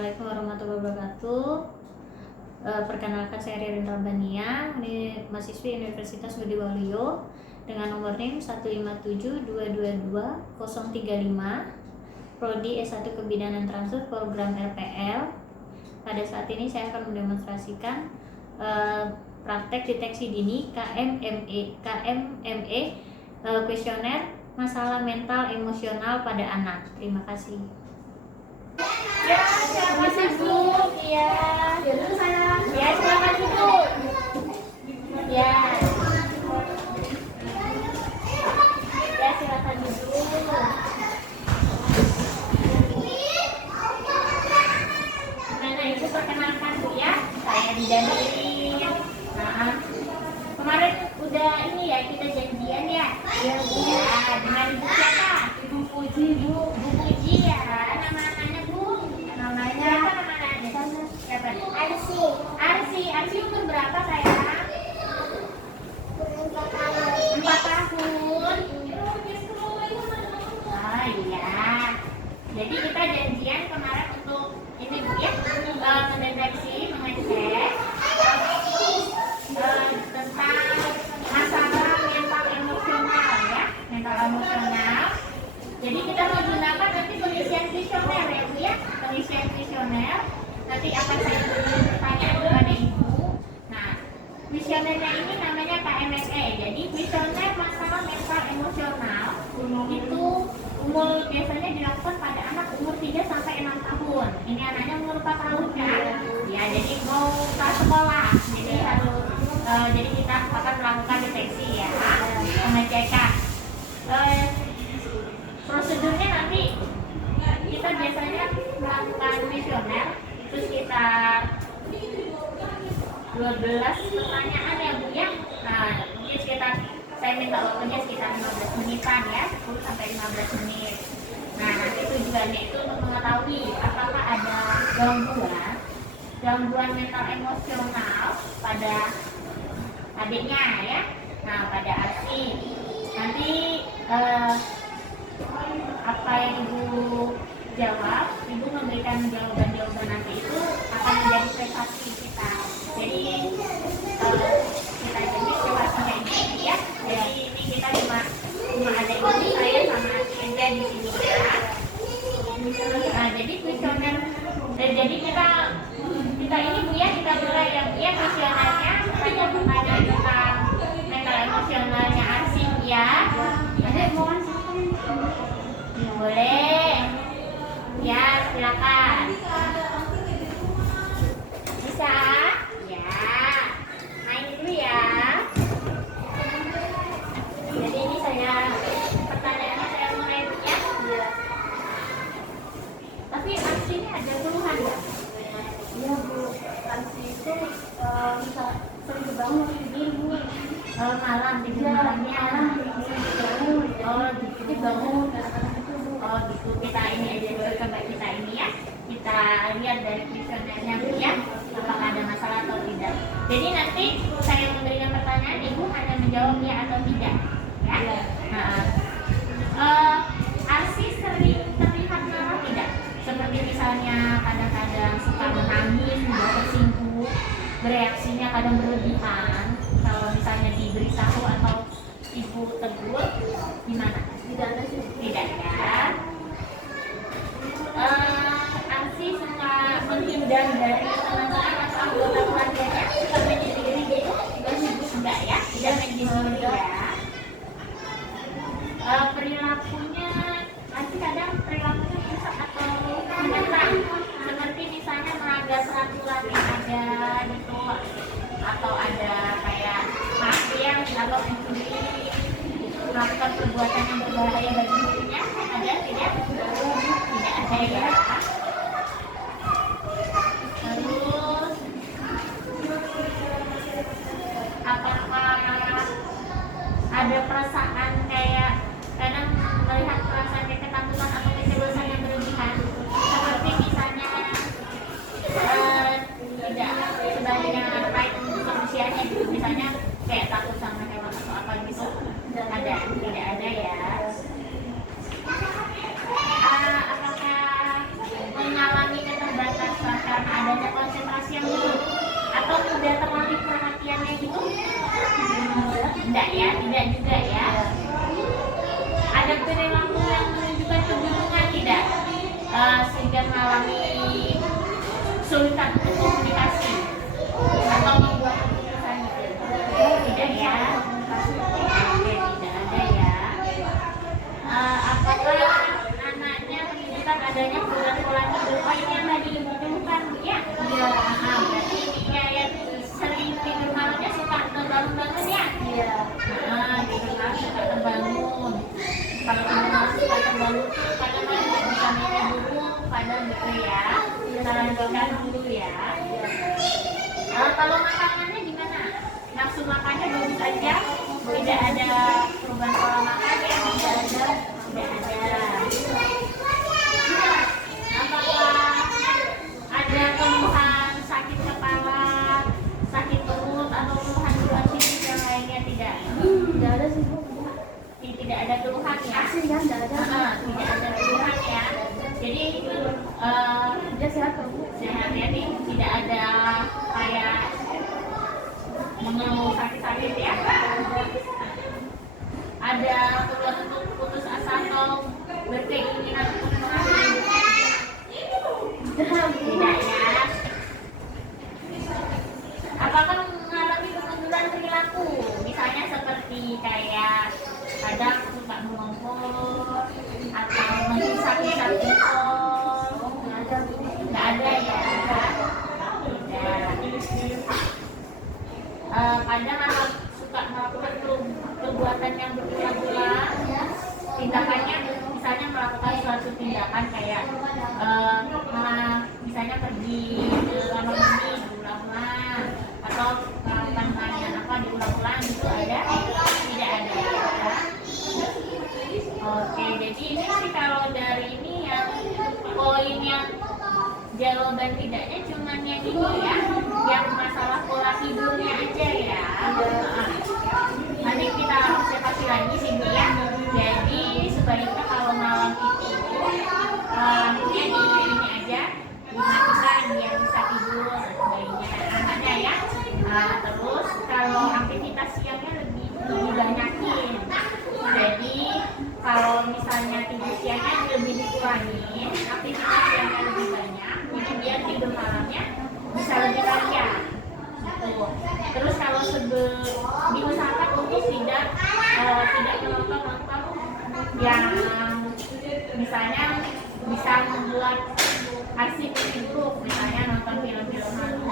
Assalamualaikum warahmatullahi wabarakatuh. Perkenalkan saya Ririn Rabania, mahasiswi Universitas Budi Waluyo dengan nomor NIM 157222035, Prodi S1 Kebidanan Transfer Program RPL. Pada saat ini saya akan mendemonstrasikan praktek deteksi dini KMME kuesioner masalah mental emosional pada anak. Terima kasih. Ya, silakan duduk. Ya, duduk sayang. Ya, silakan duduk. Ya. Ya, silakan duduk. Gimana Ibu, perkenalkan Bu ya. Saya Didani. Nah, kemarin udah ini ya, kita janjian ya. Iya Bu. Ya, dengan Ibu siapa? Ibu Puji Bu. Bu Puji ya. Nama-namanya Bu. Namanya siapa? Arsi umur berapa sayang? 4 tahun. Oh iya. Jadi kita janjian kemarin untuk ini Bu ya, mendeteksi, mengecek tentang masalah mental emosional ya, mental emosional. Jadi kita menggunakan nanti pengisian kuesioner ya Bu ya, pengisian kuesioner. Nanti akan saya beri pertanyaan kepada Ibu. Nah, kuesionernya ini namanya KMME. Jadi kuesioner masalah mental emosional itu biasanya dilakukan pada anak umur 3 sampai 6 tahun. Ini anaknya umur 4 tahun kan? Ya, jadi mau ke sekolah. Jadi harus jadi kita akan melakukan deteksi ya, pengecekan. Prosedurnya nanti kita biasanya melakukan kuesioner, terus kita 12 pertanyaan ya Bu ya. Nah, mungkin saya minta waktunya sekitar 15 menitan ya, 10 sampai 15 menit. Nah, nanti tujuannya itu untuk mengetahui apakah ada gangguan mental emosional pada adiknya ya. Nah, pada Arsi nanti apa yang Ibu jawab, Ibu memberikan jawaban-jawaban nanti itu akan menjadi prestasi kita. Jadi kita jadi prestasinya ini ya. Jadi ini kita cuma ada Ibu, saya sama Asinda di sini ya. Nah, jadi kuesioner, jadi kita ini Bu ya, kita mulai yang ya kuesionernya, pertanyaan tentang mental emosionalnya Arsi ya. Adik mohon boleh. Ya, silakan. Bisa? Ya. Main dulu ya. Jadi ini pertanyaannya saya mulai ya. Iya. Tapi Arsi ini ada keluhan ya? Iya Bu, Arsi itu sering bangun tidur Bu. Malam tidur malamnya. Oh, gitu bangun. Oh gitu, kita ini aja dulu, coba kita ini ya, kita lihat dari kuesionernya Bu ya, apakah ada masalah atau tidak. Jadi nanti saya memberikan pertanyaan, Ibu hanya menjawab ya atau tidak ya. Arsi sering terlihat marah tidak? Seperti misalnya kadang-kadang suka menangis, mudah tersinggung, bereaksinya kadang berlebihan. Kalau misalnya diberitahu atau Ibu tegur, gimana? Tidak ya. Arsi suka menghindar dari teman-teman atau anggota keluarganya, suka menyendiri gitu? Enggak ya, tidak menyendiri ya. Perilakunya, Arsi kadang perilakunya rusak atau menentang, seperti misalnya melanggar peraturan yang ada gitu, atau ada kayak maksiat atau mencuri, melakukan perbuatan yang berbahaya bagi dirinya, ada tidak? Tidak ada ya. Terus apakah ada perasaan kayak kadang melihat perasaan kayak ketakutan atau kecemasan yang berlebihan, seperti misalnya tidak sebaliknya terkait usianya gitu, misalnya kayak takut sama hewan atau apa gitu? Ada? Tidak ada ya. Apakah Tidak juga ya. Ada perilaku yang menunjukkan kebingungan tidak? Sehingga mengalami kesulitan untuk komunikasi atau membuat keputusan gitu. Tidak ya. Oke, tidak ada ya. Apakah anaknya menunjukkan adanya perubahan pola tidur? Oh, ini yang tadi dibutuhkan ya? Iya. Berarti ini ya sering tidur malamnya suka terbangun-bangun ya? Iya. Tidur malam suka terbangun. Kalau tidur malam suka terbangun tuh kadang nggak bisa mimpi dulu, padahal gitu ya. Kita lanjutkan dulu ya. Kalau makanannya gimana? Nafsu makannya bagus saja? Tidak ada perubahan pola makan ya? Tidak ada. Apakah ada keluhan sakit kepala, sakit perut, atau keluhan fisik yang lainnya? Tidak. Tidak ada sih Bu. Tidak ada keluhan ya? Asin kan tidak ada. Tidak ada keluhan ya. Jadi Dia sehat kok Bu. sehat ya, tidak ada kayak mengeluh sakit-sakit ya. Ada keluhan untuk putus asa atau berkeinginan untuk mengakhiri hidupnya? Tidak ya. Apakah mengalami kemunduran perilaku? Misalnya seperti kayak kadang suka mengompol atau menghisap-hisap jempol? Nggak ada ya. Kadang anak suka melakukan perbuatan yang berulang-ulang, tindakannya misalnya melakukan suatu tindakan kayak misalnya pergi ke kamar mandi diulang-ulang atau melakukan hal apa diulang-ulang itu ada? Tidak ada ya. Oke, jadi ini sih kalau dari ini yang poin yang jawaban tidaknya cuma yang ini ya, yang masalah pola tidurnya aja ya. Nanti kita observasi lagi sih Bu ya. Jadi sebaiknya kalau malam itu lampunya di ini aja, dimatikan biar bisa tidur sebaiknya ada ya. Terus kalau aktivitas siangnya lebih banyakin. Jadi kalau misalnya tidur siangnya lebih dikurangin, aktivitas siangnya lebih banyak, jadi biar tidur malamnya bisa lebih lancar. Gitu. Terus kalau diusahakan untuk tidak menonton yang misalnya bisa membuat arsip buruk, misalnya nonton film-film hantu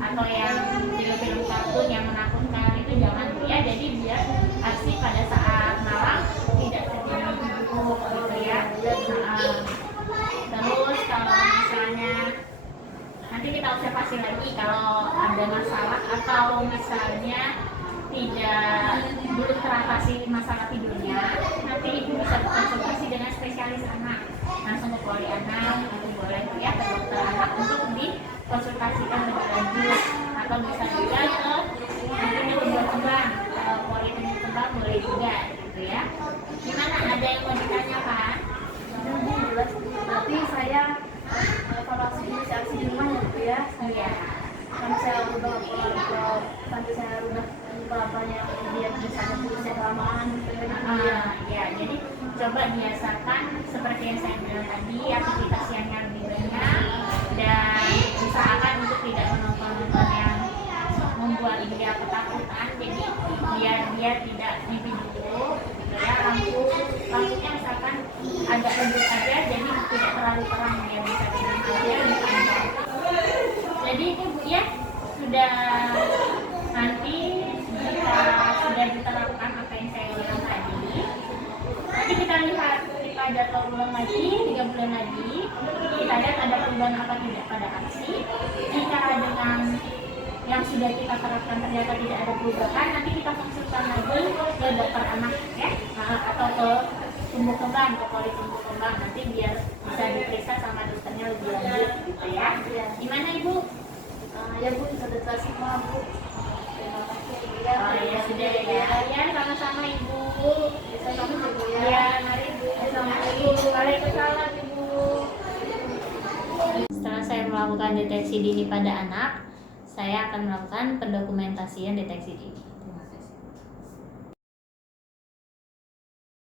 atau yang film-film kartun yang menakutkan itu jangan ya. Jadi biar arsip pada saat malam tidak terjadi buruk gitu ya. Terus kalau misalnya nanti kita observasi lagi kalau ada masalah atau misalnya belum teratasi masalah tidurnya, nanti ibu bisa konsultasi dengan spesialis anak, langsung ke poli anak atau boleh ya ke dokter anak untuk dikonsultasikan lebih lanjut, atau bisa juga ke nanti di tumbuh kembang, poli tumbuh kembang boleh juga gitu ya. Gimana, ada yang mau ditanyakan? Jelas. Berarti saya evaluasi inisiasi di rumah ya Bu ya. Iya. Kan saya ubah pola nanti saya ubah apa-apanya dia misalnya tulisnya kelamaan Ya, jadi coba biasakan seperti yang saya bilang tadi, aktivitas yang lebih banyak dan usahakan untuk tidak menonton yang membuat dia ketakutan. Jadi biar dia tidak mimpi dulu gitu ya. Lampunya misalkan agak redup aja, jadi tidak terlalu terang, dia bisa tidur aja lebih panjang. Jadi itu Bu ya, sudah nanti jika sudah diterapkan apa yang saya bilang tadi, nanti kita lihat, kita jadwal ulang lagi 3 bulan lagi, kita lihat ada perubahan apa tidak pada aksi. Jika dengan yang sudah kita terapkan ternyata tidak ada perubahan, nanti kita konsultan lagi ke dokter anak ya, atau ke tumbuh kembang, ke poli tumbuh kembang, nanti biar bisa diperiksa sama dokternya lebih lanjut gitu ya. Gimana Ibu? ya Bu, sudah kasih Bu. Terima kasih ya. Oh ya sudah ya. Ya sama-sama Ibu. Sama-sama Bu ya. Ya, mari Ibu. Assalamualaikum. Waalaikumsalam Ibu. Setelah saya melakukan deteksi dini pada anak, saya akan melakukan pendokumentasian deteksi dini.